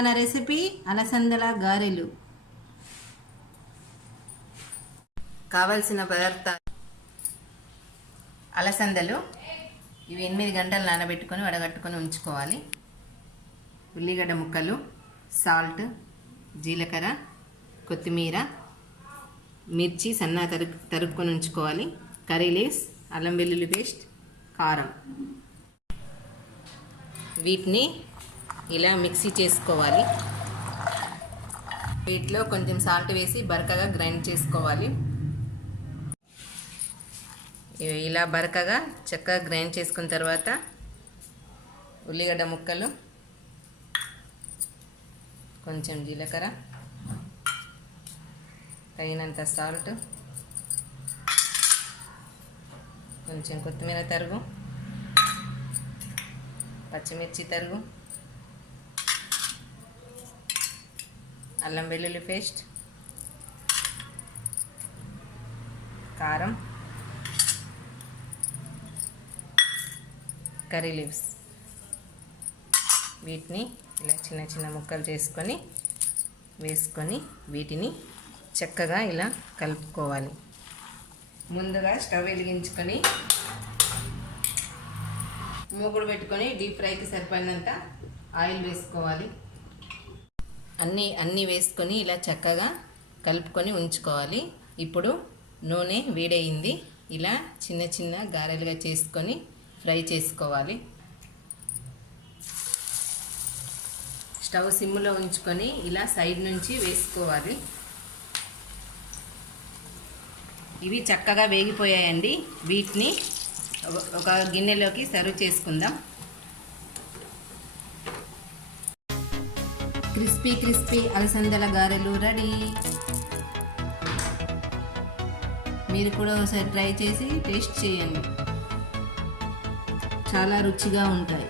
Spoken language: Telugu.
మన రెసిపీ అలసందల గారెలు. కావలసిన పదార్థాలు: అలసందలు, ఇవి 8 గంటలు నానబెట్టుకొని వడగట్టుకొని ఉంచుకోవాలి. ఉల్లిగడ్డ ముక్కలు, సాల్ట్, జీలకర్ర, కొత్తిమీర, మిర్చి సన్నగా తరుక్కొని ఉంచుకోవాలి. కర్రీ లీవ్స్, అల్లం వెల్లుల్లి పేస్ట్, కారం. వీటిని ఇలా మిక్సీ చేసుకోవాలి. వీటిలో కొంచెం సాల్ట్ వేసి బరకగా గ్రైండ్ చేసుకోవాలి. ఇలా బరకగా చక్కగా గ్రైండ్ చేసుకున్న తర్వాత ఉల్లిగడ్డ ముక్కలు, కొంచెం జీలకర్ర, తగినంత సాల్ట్, కొంచెం కొత్తిమీర తరుగు, పచ్చిమిర్చి తరుగు, అల్లం వెల్లుల్లి పేస్ట్, కారం, కర్రీ లీవ్స్. వీటిని ఇలా చిన్న చిన్న ముక్కలు వేసుకొని వీటిని చక్కగా ఇలా కలుపుకోవాలి. ముందుగా స్టవ్ వెలిగించుకొని మూకుడు పెట్టుకొని డీప్ ఫ్రైకి సరిపడినంత ఆయిల్ వేసుకోవాలి. అన్నీ వేసుకొని ఇలా చక్కగా కలుపుకొని ఉంచుకోవాలి. ఇప్పుడు నూనె వేడయింది. ఇలా చిన్న చిన్న గారెలుగా చేసుకొని ఫ్రై చేసుకోవాలి. స్టవ్ సిమ్లో ఉంచుకొని ఇలా సైడ్ నుంచి వేసుకోవాలి. ఇవి చక్కగా వేగిపోయాయండి. వీటిని ఒక గిన్నెలోకి సర్వ్ చేసుకుందాం. క్రిస్పీ అలసందల గారెలు రెడీ. మీరు కూడా ఒకసారి ట్రై చేసి టేస్ట్ చేయండి. చాలా రుచిగా ఉంటాయి.